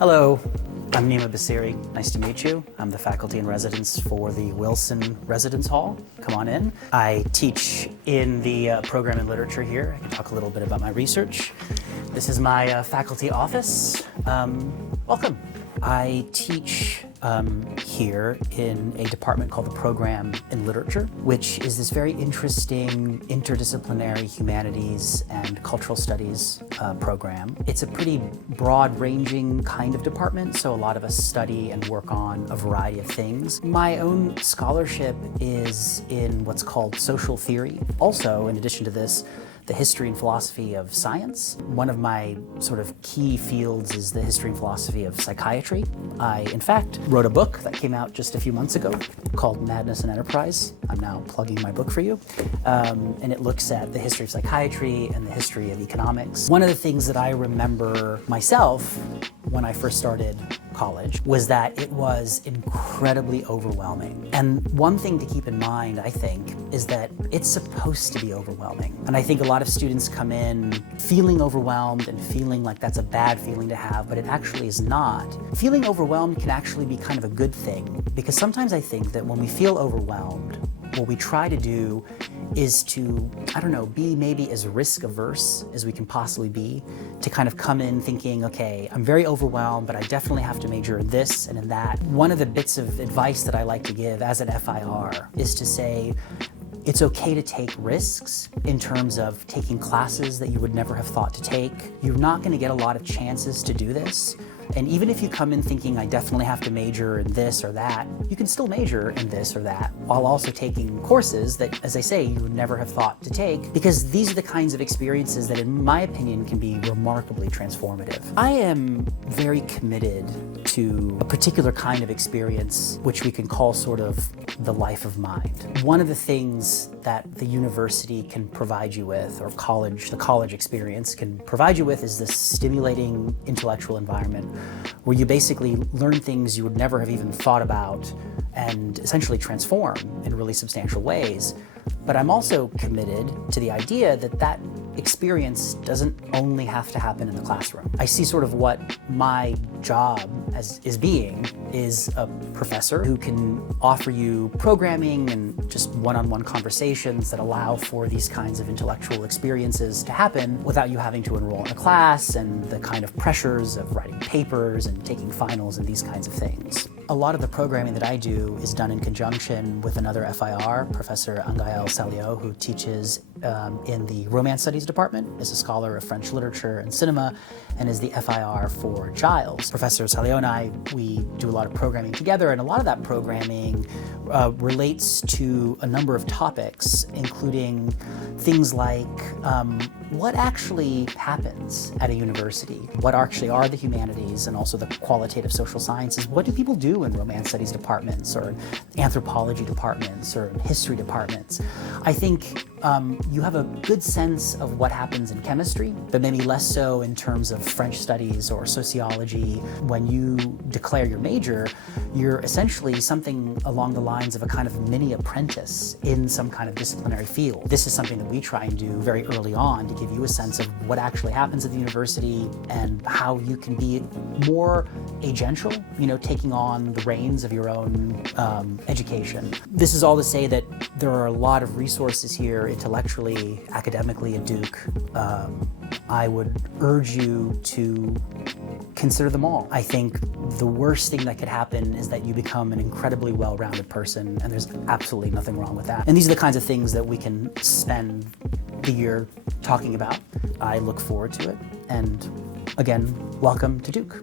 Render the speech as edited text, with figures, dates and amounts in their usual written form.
Hello, I'm Nima Bassiri. Nice to meet you. I'm the faculty in residence for the Wilson Residence Hall. Come on in. I teach in the program in literature here. I can talk a little bit about my research. This is my faculty office. Welcome. I teach here in a department called the Program in Literature, which is this very interesting interdisciplinary humanities and cultural studies program. It's a pretty broad-ranging kind of department, so a lot of us study and work on a variety of things. My own scholarship is in what's called social theory. Also, in addition to this, the history and philosophy of science. One of my sort of key fields is the history and philosophy of psychiatry. I, in fact, wrote a book that came out just a few months ago called Madness and Enterprise. I'm now plugging my book for you. And it looks at the history of psychiatry and the history of economics. One of the things that I remember myself when I first started college was that it was incredibly overwhelming. And one thing to keep in mind, I think, is that it's supposed to be overwhelming. And I think a lot of students come in feeling overwhelmed and feeling like that's a bad feeling to have, but it actually is not. Feeling overwhelmed can actually be kind of a good thing, because sometimes I think that when we feel overwhelmed, what we try to do is to, be maybe as risk averse as we can possibly be, to kind of come in thinking, okay, I'm very overwhelmed, but I definitely have to major in this and in that. One of the bits of advice that I like to give as an FIR is to say, it's okay to take risks in terms of taking classes that you would never have thought to take. You're not going to get a lot of chances to do this. And even if you come in thinking, I definitely have to major in this or that, you can still major in this or that while also taking courses that, as I say, you would never have thought to take, because these are the kinds of experiences that, in my opinion, can be remarkably transformative. I am very committed to a particular kind of experience, which we can call sort of the life of mind. One of the things that the university can provide you with, or the college experience can provide you with, is this stimulating intellectual environment where you basically learn things you would never have even thought about and essentially transform in really substantial ways. But I'm also committed to the idea that that experience doesn't only have to happen in the classroom. I see sort of what my job is a professor who can offer you programming and just one-on-one conversations that allow for these kinds of intellectual experiences to happen without you having to enroll in a class and the kind of pressures of writing papers and taking finals and these kinds of things. A lot of the programming that I do is done in conjunction with another FIR, Professor Angael Salio, who teaches in the Romance Studies department, is a scholar of French literature and cinema, and is the FIR for Giles. Professor Salio and I, we do a lot of programming together, and a lot of that programming relates to a number of topics, including things like what actually happens at a university, what actually are the humanities and also the qualitative social sciences. What do people do in Romance Studies departments or anthropology departments or history departments? I think you have a good sense of what happens in chemistry, but maybe less so in terms of French studies or sociology. When you declare your major, you're essentially something along the lines of a kind of mini apprentice in some kind of disciplinary field. This is something that we try and do very early on to give you a sense of what actually happens at the university and how you can be more agential, taking on the reins of your own education. This is all to say that there are a lot of resources here intellectually, academically at Duke. I would urge you to consider them all. I think the worst thing that could happen is that you become an incredibly well-rounded person, and there's absolutely nothing wrong with that. And these are the kinds of things that we can spend the year talking about. I look forward to it, and again, welcome to Duke.